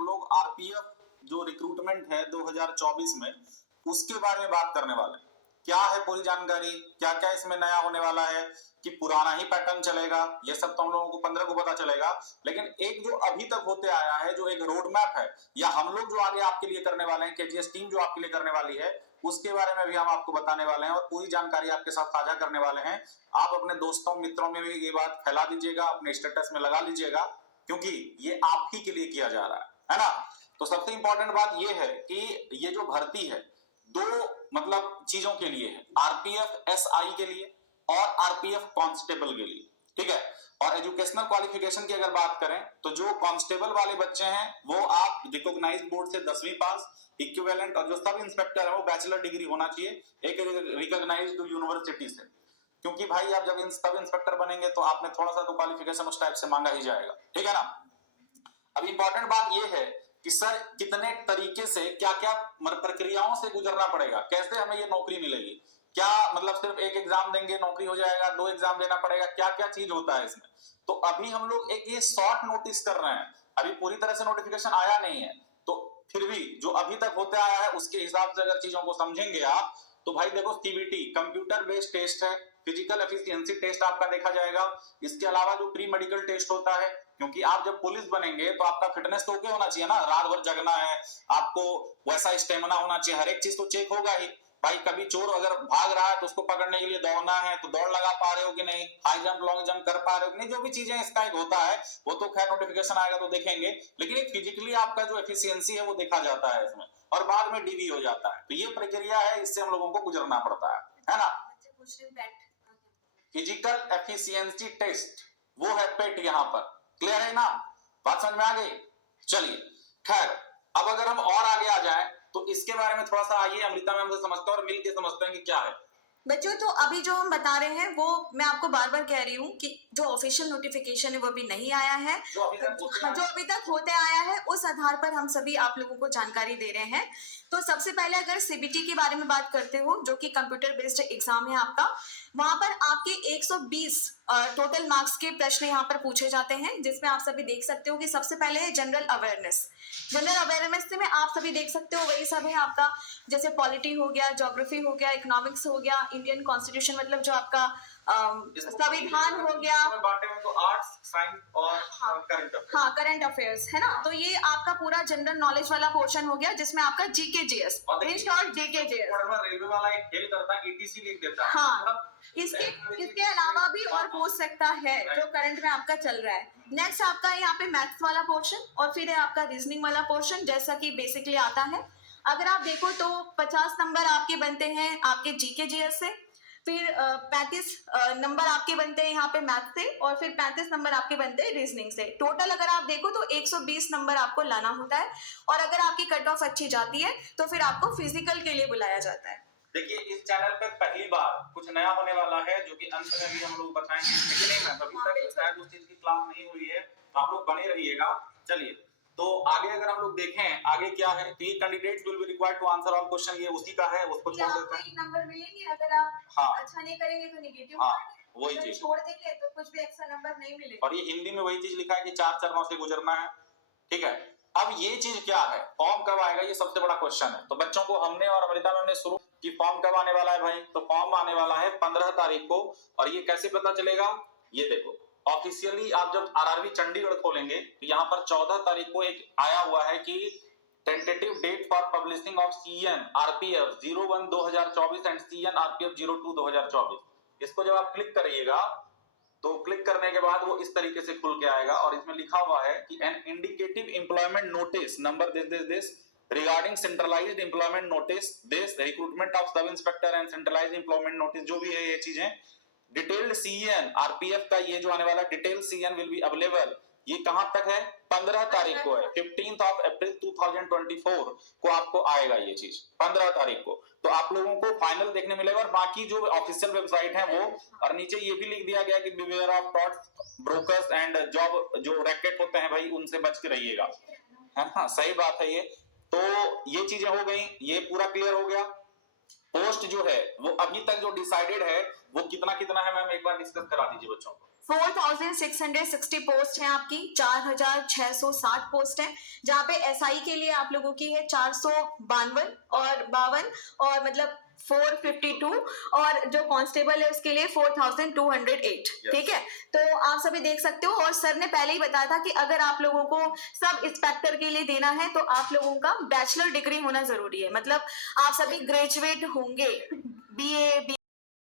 हम लोग आरपीएफ जो रिक्रूटमेंट है 2024 में उसके बारे में बात करने वाले हैं। क्या है पूरी जानकारी, क्या क्या इसमें नया होने वाला है, कि पुराना ही पैटर्न चलेगा, ये सब तो हम लोगों को 15 को पता चलेगा। लेकिन एक जो अभी तक होते आया है, जो एक रोड मैप है, या हम लोग जो आगे आपके लिए करने वाले हैं, केजीएस टीम जो आपके लिए करने वाली है, उसके बारे में भी हम आपको बताने वाले हैं और पूरी जानकारी आपके साथ साझा करने वाले हैं। आप अपने दोस्तों मित्रों में भी ये बात फैला दीजिएगा, अपने स्टेटस में लगा लीजिएगा, क्योंकि ये आप ही के लिए किया जा रहा है ना। तो सबसे इंपॉर्टेंट बात ये है कि ये जो भर्ती है दो मतलब चीजों के लिए है, आरपीएफ एसआई के लिए और आरपीएफ कांस्टेबल के लिए, ठीक है। और एजुकेशनल क्वालिफिकेशन की अगर बात करें तो जो कांस्टेबल वाले बच्चे हैं वो आप रिकॉग्नाइज्ड बोर्ड से 10वीं पास, इक्विवेलेंट, और जो सब इंस्पेक्टर है वो बैचलर डिग्री होना चाहिए एक रिकॉग्नाइज्ड यूनिवर्सिटी से, क्योंकि भाई आप जब सब इंस्पेक्टर बनेंगे तो आपने थोड़ा सा तो क्वालिफिकेशन उस टाइप से मांगा ही जाएगा, ठीक है ना। अब इंपॉर्टेंट बात ये है कि सर कितने तरीके से क्या क्या प्रक्रियाओं से गुजरना पड़ेगा, कैसे हमें ये नौकरी मिलेगी, क्या मतलब सिर्फ एक एग्जाम देंगे नौकरी हो जाएगा, 2 एग्जाम देना पड़ेगा, क्या क्या चीज होता है इसमें। तो अभी हम लोग एक ये शॉर्ट नोटिस कर रहे हैं, अभी पूरी तरह से नोटिफिकेशन आया नहीं है, तो फिर भी जो अभी तक होते आया है उसके हिसाब से अगर चीजों को समझेंगे आप, तो भाई देखो सीबीटी कंप्यूटर बेस्ड टेस्ट है, फिजिकल एफिशिएंसी टेस्ट आपका देखा जाएगा, इसके अलावा जो प्री मेडिकल टेस्ट होता है, क्योंकि आप जब पुलिस बनेंगे तो आपका फिटनेस तो ओके होना चाहिए ना, रात भर जगना है, आपको वैसा स्टेमिना होना चाहिए, हर एक चीज तो चेक होगा ही। भाई कभी चोर अगर भाग रहा है तो उसको पकड़ने के लिए दौड़ना है, तो दौड़ लगा पा रहे हो कि नहीं, हाई जंप लॉन्ग जंप कर पा रहे हो कि नहीं, जो भी चीजें इसका एक होता है वो तो खैर नोटिफिकेशन आएगा तो देखेंगे, लेकिन एक फिजिकली आपका जो एफिशिएंसी है वो देखा जाता है इसमें, और बाद में डीवी हो जाता है। तो ये प्रक्रिया है, इससे हम लोगों को गुजरना पड़ता है ना। फिजिकल एफिशिएंसी टेस्ट वो है पेट, यहाँ पर क्लियर है ना, बात समझ में आ गई। चलिए खैर, अब अगर हम और आगे आ जाएं तो इसके बारे में थोड़ा सा आइए अमृता मैम से समझते हैं और मिलके समझते हैं कि क्या है। बच्चों तो अभी जो हम बता रहे हैं वो मैं आपको बार बार कह रही हूँ कि जो ऑफिशियल नोटिफिकेशन है वो भी नहीं आया है, जो अभी तक होते आया है उस आधार पर हम सभी आप लोगों को जानकारी दे रहे हैं। तो सबसे पहले अगर सीबीटी के बारे में बात करते हो, जो कि कंप्यूटर बेस्ड एग्जाम है आपका, वहां पर आपके 120 टोटल मार्क्स के प्रश्न यहाँ पर पूछे जाते हैं, जिसमें आप सभी देख सकते हो कि सबसे पहले है जनरल अवेयरनेस। जनरल अवेयरनेस में आप सभी देख सकते हो वही सब है आपका, जैसे पॉलिटी हो गया, ज्योग्राफी हो गया, इकोनॉमिक्स हो गया, इंडियन कॉन्स्टिट्यूशन मतलब जो आपका संविधान हो गया, तो आर्ट्स, साइंस और करंट अफेयर्स है ना। तो ये आपका पूरा जनरल नॉलेज वाला पोर्शन हो गया, जिसमें आपका GK GS, in short GK GS. Railway वाला एक खेल करता है, ईटीसी लिख देता है। हाँ, इसके अलावा भी और पूछ सकता है जो करंट में आपका चल रहा है। नेक्स्ट आपका है यहाँ पे मैथ्स वाला पोर्शन, और फिर है आपका रीजनिंग वाला पोर्शन, जैसा कि बेसिकली आता है। अगर आप देखो तो 50 नंबर आपके बनते हैं आपके जीके जीएस से, फिर 35 नंबर आपके बनते हैं यहाँ पे मैथ से, और फिर 35 नंबर आपके बनते हैं रीजनिंग से। टोटल अगर आप देखो तो 120 नंबर आपको लाना होता है, और अगर आपकी कट ऑफ अच्छी जाती है तो फिर आपको फिजिकल के लिए बुलाया जाता है। देखिए इस चैनल पे पहली बार कुछ नया होने वाला है, जो कि अंत में भी हम लोग बताएंगे, लेकिन नहीं मैम अभी तक शायद उस चीज की क्लास नहीं हुई है, आप लोग बने रहिएगा। चलिए तो आगे अगर हम लोग देखें आगे क्या है, तो ये candidates will be required to answer all question, ये उसी का है, उसको छोड़ देते हैं। नंबर मिलेंगे अगर आप अच्छा नहीं करेंगे तो नेगेटिव, वही चीज छोड़ देंगे तो कुछ भी एक्स्ट्रा नंबर नहीं मिलेगा। और ये हिंदी में वही चीज लिखा है कि 4 चरणों से गुजरना है, ठीक है। अब ये चीज क्या है, फॉर्म कब आएगा, ये सबसे बड़ा क्वेश्चन है। तो बच्चों को हमने और अमृता मैम ने शुरू कि फॉर्म कब आने वाला है भाई, तो फॉर्म आने वाला है 15 तारीख को। और ये कैसे पता चलेगा, ये देखो ऑफिशियली आप जब आरआरबी चंडीगढ़ खोलेंगे तो यहाँ पर 14 तारीख को एक आया हुआ है कि tentative date for publishing of CEN RPF 01 2024 and CEN RPF 02 2024। इसको जब आप क्लिक करिएगा तो क्लिक करने के बाद वो इस तरीके से खुल के आएगा, और इसमें लिखा हुआ है कि an indicative employment notice number this regarding centralized employment notice this recruitment of sub inspector and centralized employment notice, जो भी है ये चीजें डिटेल्ड सीएन आरपीएफ का ये जो आने वाला detailed CN will be available, ये कहां तक है, 15 तारीख को है, 15th of April 2024 को आपको आएगा ये चीज 15 तारीख को। तो आप लोगों को फाइनल देखने मिलेगा, और बाकी जो ऑफिशियल वेबसाइट है वो, और नीचे ये भी लिख दिया गया कि beware of frauds brokers and job जो रैकेट होते हैं भाई उनसे बच के रहिएगा, है ना, सही बात है ये। तो ये चीजें हो गई, ये पूरा क्लियर हो गया। पोस्ट जो है वो अभी तक जो डिसाइडेड है वो कितना कितना है मैम, एक बार डिस्कस करा दीजिए बच्चों को। 4660 पोस्ट है आपकी, 4660 पोस्ट है, जहाँ पे एसआई के लिए आप लोगों की है 452 और 52 और मतलब 452 और जो कांस्टेबल है उसके लिए 4208। ठीक है, तो आप सभी देख सकते हो। और सर ने पहले ही बताया था कि अगर आप लोगों को सब इंस्पेक्टर के लिए देना है तो आप लोगों का बैचलर डिग्री होना जरूरी है, मतलब आप सभी ग्रेजुएट होंगे, बीए